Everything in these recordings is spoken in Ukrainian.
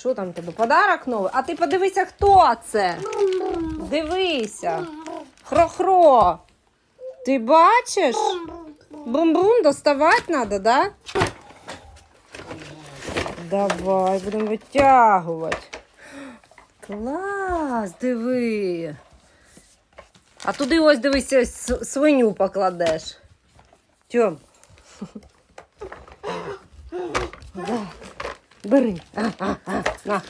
Що там тебе? Подарок новий? А ти подивися, хто це? Дивися. Хро-хро. Ти бачиш? Бум-бум, доставати треба, да? Давай, будемо витягувати. Клас, диви. А туди ось дивися, свиню покладеш. Тьом. Да. Бери. А, а, а, на.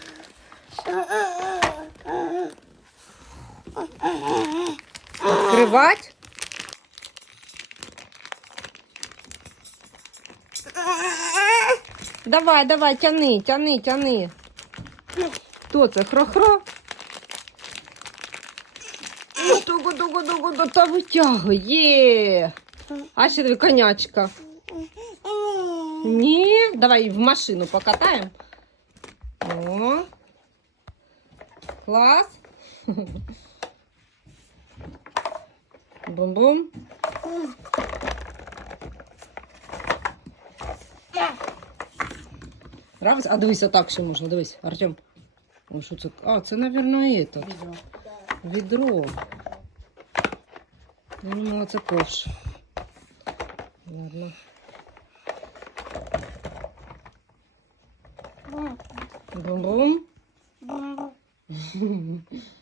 Відкривати? Давай, давай, тяни, тяни, тяни. Хто це? Хро-хро? Дугу, дугу, та витягує. А ще дві конячка. Ні, давай в машину покатаємо. О. Клас. Бум-бум. Раз, а дивись, так ще можна, дивись, Артем. О, що це? А, це, мабуть, этот. Відро. Я думала, це ковш. Ладно. Бум-бум. Бум-бум.